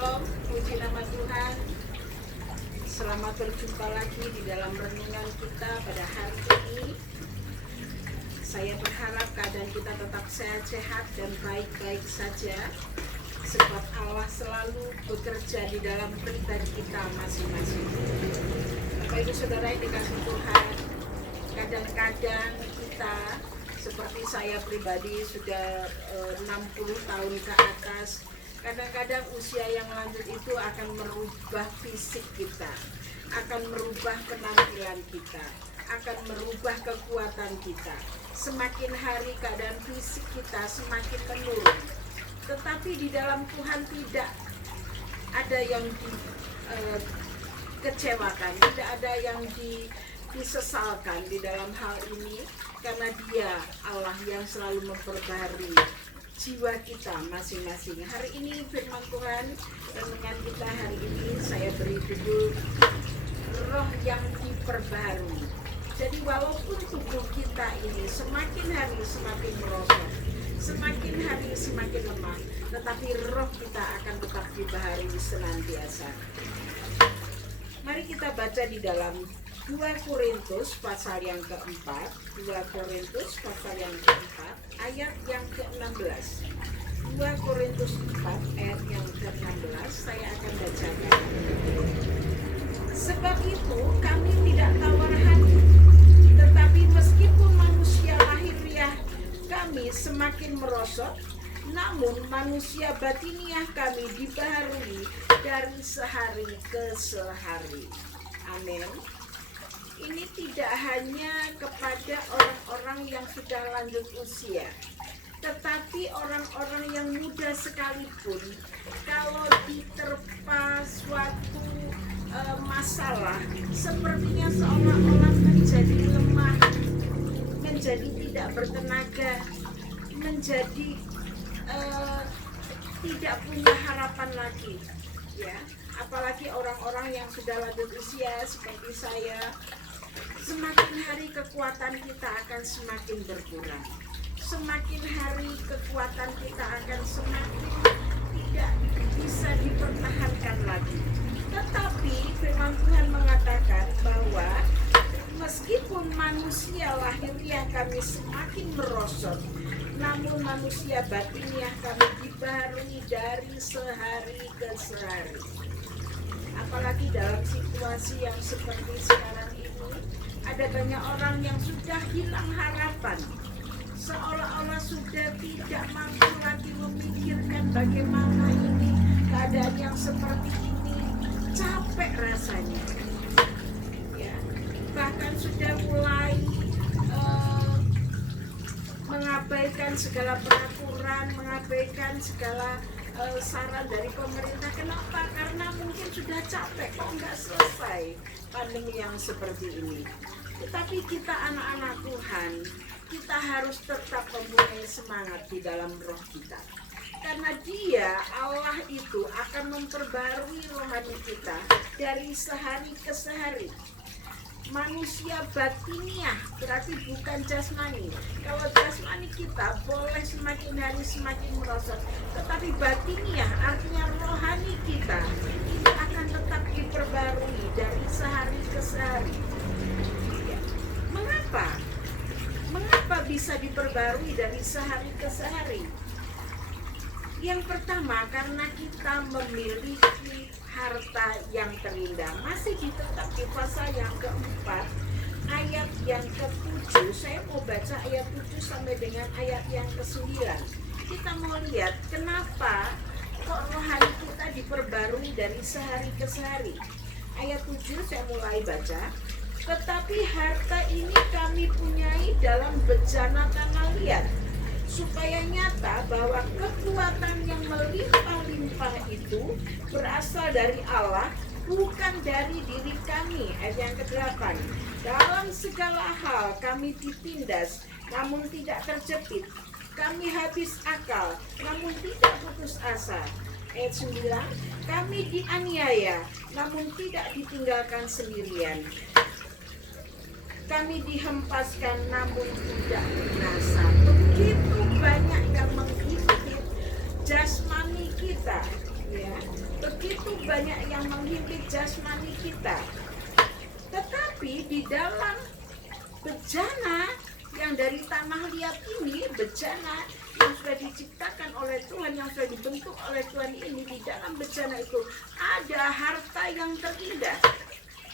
Shalom, puji nama Tuhan. Selamat berjumpa lagi di dalam renungan kita pada hari ini. Saya berharap keadaan kita tetap sehat-sehat dan baik-baik saja, sebab Allah selalu bekerja di dalam pribadi kita masing-masing. Bapak Ibu Saudara yang dikasih Tuhan, kadang-kadang kita seperti saya pribadi sudah 60 tahun ke atas, kadang-kadang usia yang lanjut itu akan merubah fisik kita, akan merubah penampilan kita, akan merubah kekuatan kita. Semakin hari keadaan fisik kita semakin menurun. Tetapi di dalam Tuhan tidak ada yang dikecewakan, tidak ada yang disesalkan di dalam hal ini, karena Dia Allah yang selalu memperbaharui jiwa kita masing-masing. Hari ini firman Tuhan, renungan kita hari ini saya beri judul Roh yang diperbaharui. Jadi walaupun tubuh kita ini semakin hari semakin merosot, semakin hari semakin lemah, tetapi roh kita akan tetap dibaharui senantiasa. Mari kita baca di dalam 2 Korintus pasal yang keempat, 2 Korintus pasal yang keempat, ayat yang ke-16. 2 Korintus 4 ayat yang ke-16 saya akan bacakan. Sebab itu kami tidak tawar hati, tetapi meskipun manusia lahiriah kami semakin merosot, namun manusia batiniah kami dibaharui dari sehari ke sehari. Amin. Ini tidak hanya kepada orang-orang yang sudah lanjut usia, tetapi orang-orang yang muda sekalipun, kalau diterpa suatu masalah, sepertinya seolah-olah menjadi lemah, menjadi tidak bertenaga, menjadi tidak punya harapan lagi, ya. Apalagi orang-orang yang sudah lanjut usia seperti saya, semakin hari kekuatan kita akan semakin berkurang. Semakin hari kekuatan kita akan semakin tidak bisa dipertahankan lagi. Tetapi firman Tuhan mengatakan bahwa meskipun manusia lahiriah kami semakin merosot, namun manusia batiniah kami dibaharui dari sehari ke sehari. Apalagi dalam situasi yang seperti sekarang ini, ada banyak orang yang sudah hilang harapan, seolah-olah sudah tidak mampu lagi memikirkan bagaimana ini keadaan yang seperti ini, capek rasanya, ya. Bahkan sudah mulai mengabaikan segala peraturan, mengabaikan segala saran dari pemerintah. Kenapa? Karena mungkin sudah capek, kok nggak selesai pandemi yang seperti ini. Tetapi kita anak-anak Tuhan, kita harus tetap mempunyai semangat di dalam roh kita, karena Dia Allah itu akan memperbarui rohani kita dari sehari ke sehari. Manusia batiniah berarti bukan jasmani. Kalau jasmani kita boleh semakin hari semakin merosot, tetapi batiniah artinya rohani kita itu akan tetap diperbarui dari sehari ke sehari. Ya. Mengapa? Mengapa bisa diperbarui dari sehari ke sehari? Yang pertama, karena kita memiliki harta yang terindah. Masih tetap di pasal yang keempat, ayat yang ke-7. Saya mau baca ayat 7 sampai dengan ayat yang ke-9. Kita mau lihat kenapa kok rohani kita diperbarui dari sehari ke sehari. Ayat 7 saya mulai baca. Tetapi harta ini kami punyai dalam bejana tanah liat, supaya nyata bahwa kekuatan yang melimpah-limpah itu berasal dari Allah, bukan dari diri kami. Ayat yang ke-8. Dalam segala hal kami ditindas, namun tidak terjepit. Kami habis akal, namun tidak putus asa. Ayat 9. Kami dianiaya, namun tidak ditinggalkan sendirian. Kami dihempaskan namun tidak binasa. Begitu banyak yang menggigit jasmani kita, ya, begitu banyak yang menghimpit jasmani kita. Tetapi di dalam bejana yang dari tanah liat ini, bejana yang sudah diciptakan oleh Tuhan, yang sudah dibentuk oleh Tuhan ini, di dalam bejana itu ada harta yang terindah.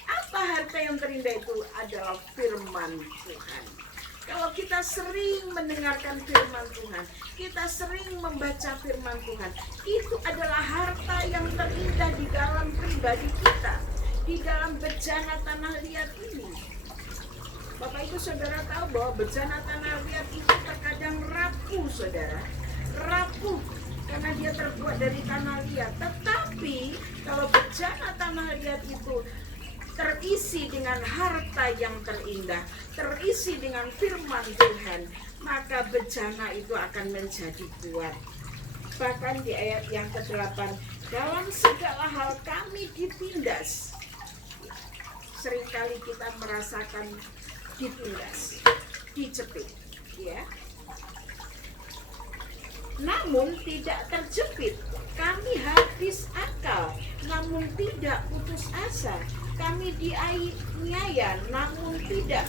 Apa harta yang terindah itu? Adalah firman Tuhan. Kalau kita sering mendengarkan firman Tuhan, kita sering membaca firman Tuhan, itu adalah harta yang terindah di dalam pribadi kita, di dalam bejana tanah liat ini. Bapak Ibu Saudara tahu bahwa bejana tanah liat itu terkadang rapuh, saudara. Rapuh karena dia terbuat dari tanah liat. Tetapi kalau bejana tanah liat itu terisi dengan harta yang terindah, terisi dengan firman Tuhan, maka bejana itu akan menjadi kuat. Bahkan di ayat yang ke-8, dalam segala hal kami ditindas. Seringkali kita merasakan ditindas, dicepit, ya. Namun tidak terjepit, kami habis akal, namun tidak putus asa. Kami dianiaya, namun tidak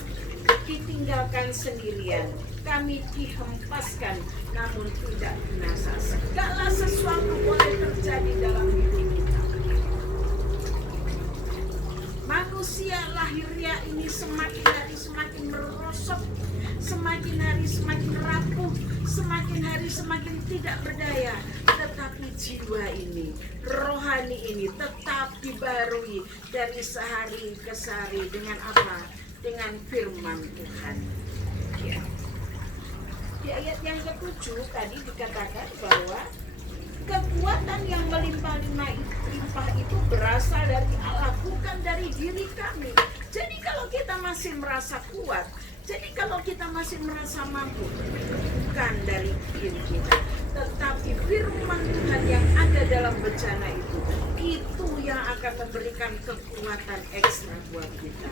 ditinggalkan sendirian. Kami dihempaskan, namun tidak binasa. Segala sesuatu boleh terjadi dalam hidup kita. Manusia lahirnya ini semakin hari semakin merosot, semakin hari semakin rapuh, semakin hari semakin tidak berdaya. Tetapi jiwa ini, rohani ini tetap dibarui dari sehari ke sehari dengan apa? Dengan firman Tuhan. Ya. Di ayat yang ke-7 tadi dikatakan bahwa kekuatan yang melimpah itu berasal dari Allah, bukan dari diri kami. Jadi kalau kita masih merasa kuat, jadi kalau kita masih merasa mampu, bukan dari diri kita, tetapi firman Tuhan yang ada dalam bejana itu yang akan memberikan kekuatan ekstra buat kita.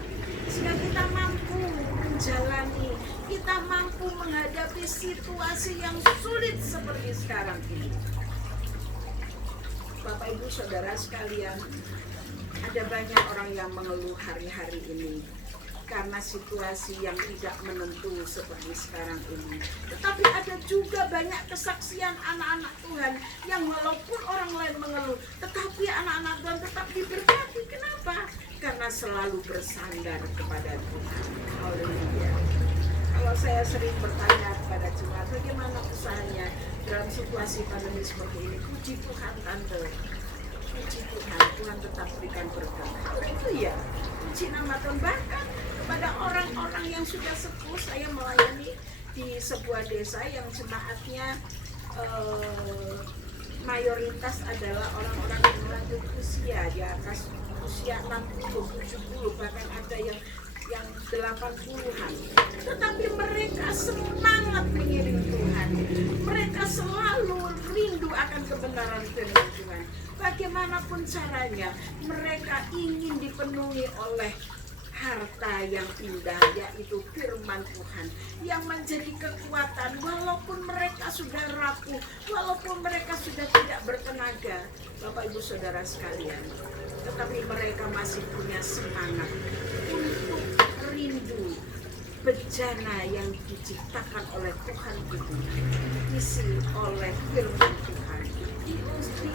Sehingga kita mampu menjalani, kita mampu menghadapi situasi yang sulit seperti sekarang ini. Bapak Ibu Saudara sekalian, ada banyak orang yang mengeluh hari-hari ini karena situasi yang tidak menentu seperti sekarang ini. Tetapi ada juga banyak kesaksian anak-anak Tuhan yang walaupun orang lain mengeluh, tetapi anak-anak Tuhan tetap diberkati. Kenapa? Karena selalu bersandar kepada Tuhan. Haleluya. Kalau saya sering bertanya kepada jemaat, bagaimana usahanya dalam situasi pandemi seperti ini? Puji Tuhan tante, puji Tuhan, Tuhan tetap berikan berkat. Haleluya. Puji nama Tuhan. Bahkan kepada orang-orang yang sudah sepuh, saya melayani di sebuah desa yang jemaatnya mayoritas adalah orang-orang yang lanjut usia, di atas usia 60, 70, bahkan ada yang 80-an. Tetapi mereka semangat mengiring Tuhan. Mereka selalu rindu akan kebenaran firman Tuhan. Bagaimanapun caranya, mereka ingin dipenuhi oleh harta yang indah, yaitu firman Tuhan yang menjadi kekuatan walaupun mereka sudah rapuh, walaupun mereka sudah tidak bertenaga. Bapak Ibu Saudara sekalian, tetapi mereka masih punya semangat untuk rindu bejana yang diciptakan oleh Tuhan itu, diisi oleh firman Tuhan,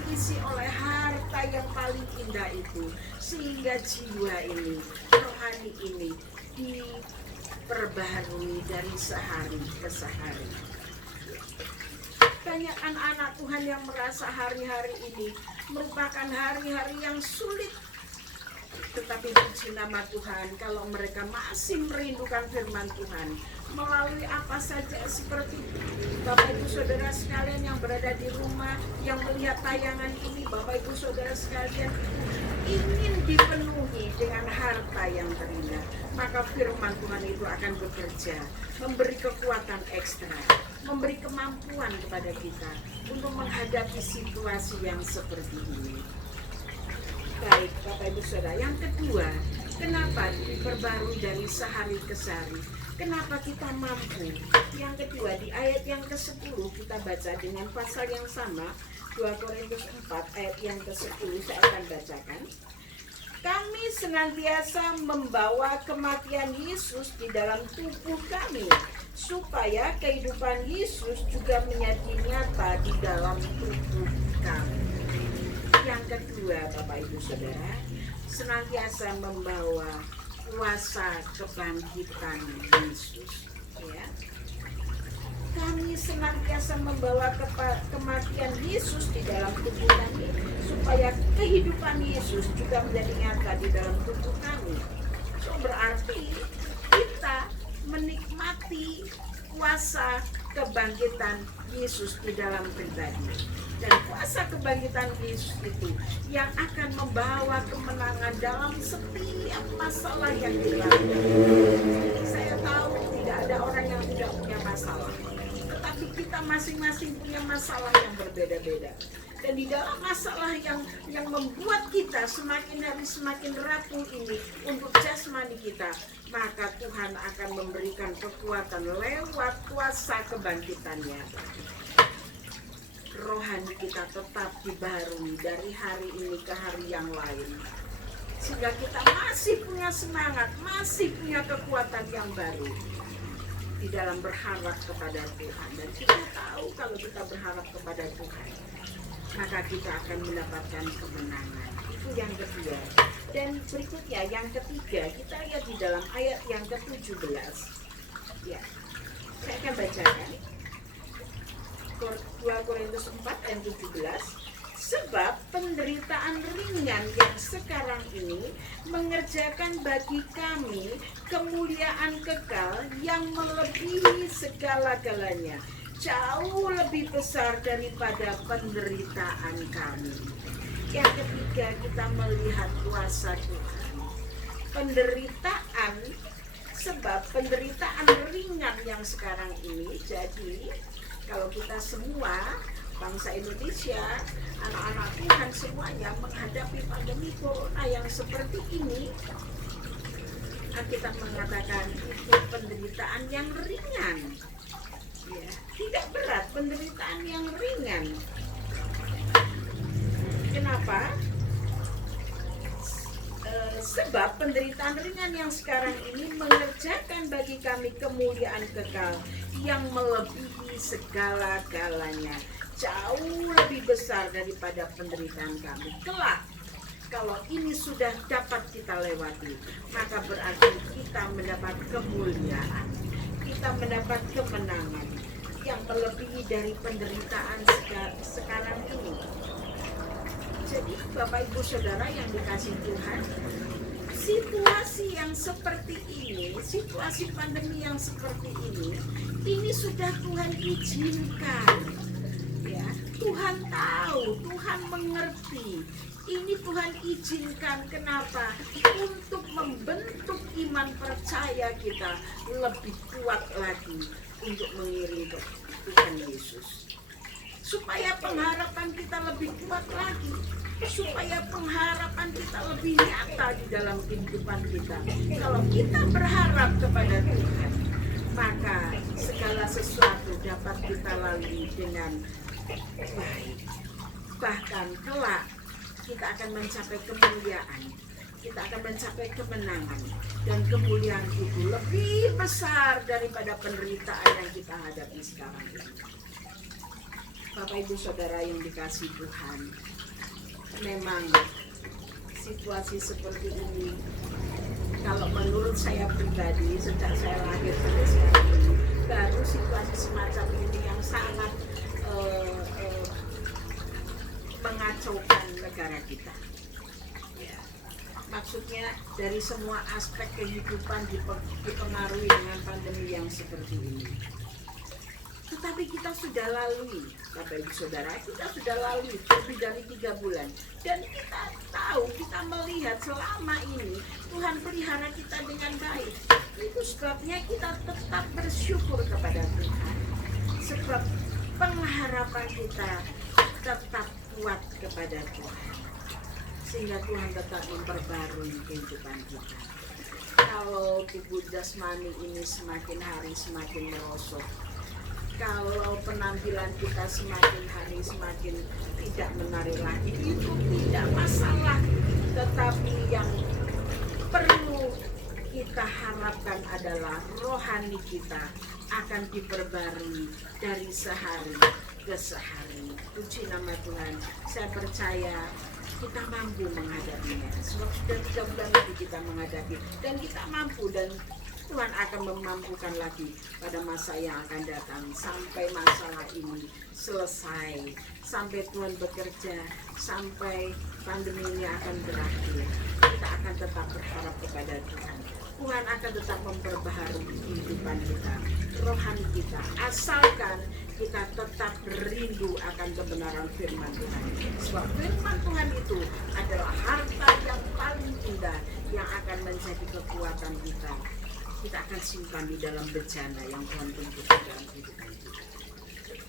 diisi oleh harta yang paling indah itu, sehingga jiwa ini, rohani ini diperbaharui dari sehari ke sehari. Banyak anak-anak Tuhan yang merasa hari-hari ini merupakan hari-hari yang sulit. Tetapi puji nama Tuhan, kalau mereka masih merindukan firman Tuhan, melalui apa saja, seperti Bapak Ibu Saudara sekalian yang berada di rumah, yang melihat tayangan ini, Bapak Ibu Saudara sekalian ingin dipenuhi dengan harta yang terindah, maka firman Tuhan itu akan bekerja, memberi kekuatan ekstra, memberi kemampuan kepada kita untuk menghadapi situasi yang seperti ini. Baik, Bapak Ibu Saudara, yang kedua, kenapa diperbarui dari sehari ke sehari? Kenapa kita mampu? Yang kedua, di ayat yang ke-10 kita baca dengan pasal yang sama, 2 Korintus 4 ayat yang ke-10 saya akan bacakan. Kami senantiasa membawa kematian Yesus di dalam tubuh kami, supaya kehidupan Yesus juga menjadi nyata di dalam tubuh kami. Yang kedua, Bapak Ibu Saudara, senantiasa membawa kuasa kebangkitan Yesus. Ya. Kami senantiasa membawa kematian Yesus di dalam tubuh kami, supaya kehidupan Yesus juga menjadi nyata di dalam tubuh kami. So, berarti kita menikmati kuasa kebangkitan Yesus di dalam pribadi. Dan kuasa kebangkitan Yesus itu yang akan membawa kemenangan dalam setiap masalah yang dilalui. Jadi saya tahu tidak ada orang yang tidak punya masalah, tetapi kita masing-masing punya masalah yang berbeda-beda. Dan di dalam masalah yang membuat kita semakin hari semakin rapuh ini untuk jasmani kita, maka Tuhan akan memberikan kekuatan lewat kuasa kebangkitannya. Rohani kita tetap dibarui dari hari ini ke hari yang lain, sehingga kita masih punya semangat, masih punya kekuatan yang baru di dalam berharap kepada Tuhan. Dan kita tahu kalau kita berharap kepada Tuhan, maka kita akan mendapatkan kemenangan. Itu yang kedua. Dan berikutnya yang ketiga, kita lihat di dalam ayat yang ke-17. Ya, saya akan bacakan 2 Korintus 4 ayat 17. Sebab penderitaan ringan yang sekarang ini mengerjakan bagi kami kemuliaan kekal yang melebihi segala-galanya, jauh lebih besar daripada penderitaan kami. Yang ketiga, kita melihat kuasa Tuhan. Penderitaan, sebab penderitaan ringan yang sekarang ini, jadi kalau kita semua bangsa Indonesia, anak-anak Tuhan semuanya menghadapi pandemi corona yang seperti ini, kita mengatakan itu penderitaan yang ringan, ya, tidak berat, penderitaan yang ringan. Kenapa? Sebab penderitaan ringan yang sekarang ini mengerjakan bagi kami kemuliaan kekal yang melebihi segala-galanya, jauh lebih besar daripada penderitaan kami. Kelak, kalau ini sudah dapat kita lewati, maka berarti kita mendapat kemuliaan, kita mendapat kemenangan yang melebihi dari penderitaan sekarang ini. Jadi Bapak Ibu Saudara yang dikasihi Tuhan, situasi yang seperti ini, situasi pandemi yang seperti ini sudah Tuhan izinkan. Ya, Tuhan tahu, Tuhan mengerti. Ini Tuhan izinkan, kenapa? Untuk membentuk iman percaya kita lebih kuat lagi untuk mengiring Tuhan Yesus. Supaya pengharapan kita lebih kuat lagi, supaya pengharapan kita lebih nyata di dalam kehidupan kita. Kalau kita berharap kepada Tuhan, maka segala sesuatu dapat kita lalui dengan baik. Bahkan kelak kita akan mencapai kemuliaan, kita akan mencapai kemenangan, dan kemuliaan itu lebih besar daripada penderitaan yang kita hadapi sekarang ini. Bapak Ibu Saudara yang dikasihi Tuhan, memang situasi seperti ini, kalau menurut saya pribadi, sejak saya lahir sampai sekarang ini, baru situasi semacam ini yang sangat mengacaukan negara kita. Ya. Maksudnya dari semua aspek kehidupan dipengaruhi dengan pandemi yang seperti ini. Tetapi kita sudah lalui, Bapak Ibu Saudara, kita sudah lalui lebih dari 3 bulan. Dan kita tahu, kita melihat selama ini Tuhan pelihara kita dengan baik. Itu sebabnya kita tetap bersyukur kepada Tuhan. Sebab pengharapan kita tetap kuat kepada Tuhan. Sehingga Tuhan tetap memperbarui kehidupan kita. Kalau tubuh jasmani ini semakin hari semakin merosot, kalau penampilan kita semakin hari semakin tidak menarik lagi, itu tidak masalah. Tetapi yang perlu kita harapkan adalah rohani kita akan diperbarui dari sehari ke sehari. Puji nama Tuhan. Saya percaya kita mampu menghadapinya. Sebab sudah 3 bulan lebih kita menghadapi dan kita mampu, dan Tuhan akan memampukan lagi pada masa yang akan datang sampai masalah ini selesai, sampai Tuhan bekerja, sampai pandemi ini akan berakhir. Kita akan tetap berharap kepada Tuhan. Tuhan akan tetap memperbaharui kehidupan kita, rohani kita, asalkan kita tetap rindu akan kebenaran firman Tuhan. Sebab firman Tuhan itu adalah harta yang paling indah yang akan menjadi kekuatan kita. Kita akan simpan di dalam bejana yang Tuhan tentukan dalam kehidupan kita.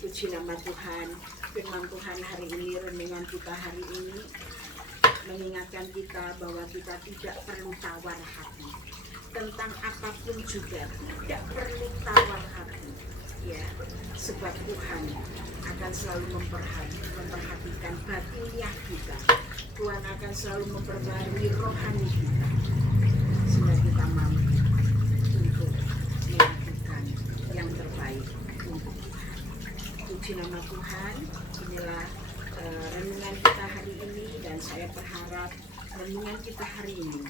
Puji nama Tuhan. Firman Tuhan hari ini, renungan kita hari ini mengingatkan kita bahwa kita tidak perlu tawar hati tentang apapun juga, tidak perlu tawar hati, ya, sebab Tuhan akan selalu memperhatikan batiniah kita. Tuhan akan selalu memperbarui rohani kita sehingga kita mampu untuk melakukan yang terbaik untuk Tuhan. Puji nama Tuhan. Inilah renungan kita hari ini, dan saya berharap renungan kita hari ini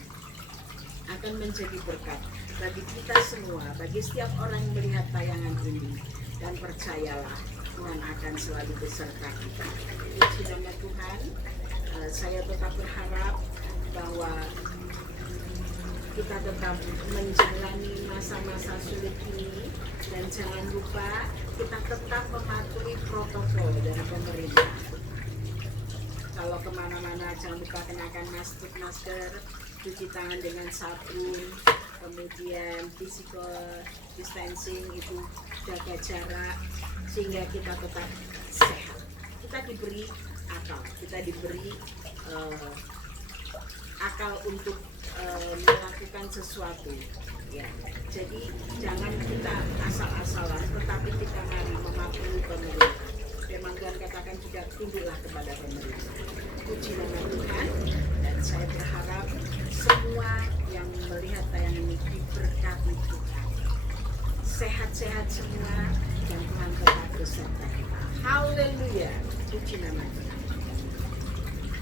akan menjadi berkat bagi kita semua, bagi setiap orang yang melihat tayangan ini, dan percayalah Tuhan akan selalu beserta kita. Puji nama Tuhan. Saya tetap berharap bahwa kita tetap menjalani masa-masa sulit ini, dan jangan lupa kita tetap mematuhi protokol dari pemerintah. Kalau kemana-mana jangan lupa kenakan masker, cuci tangan dengan sabun, kemudian physical distancing, itu jaga jarak sehingga kita tetap sehat. Kita diberi akal, kita diberi akal untuk melakukan sesuatu, ya. Jadi jangan kita asal-asalan, tetapi kita mari mematuhi pemerintah. Firman Tuhan katakan juga tunduklah kepada pemerintah. Puji nama Tuhan. Dan saya berharap semua yang melihat tayangan ini diberkati Tuhan. Sehat-sehat semua, dan Tuhan tetap beserta kita. Haleluya. Puji nama Tuhan.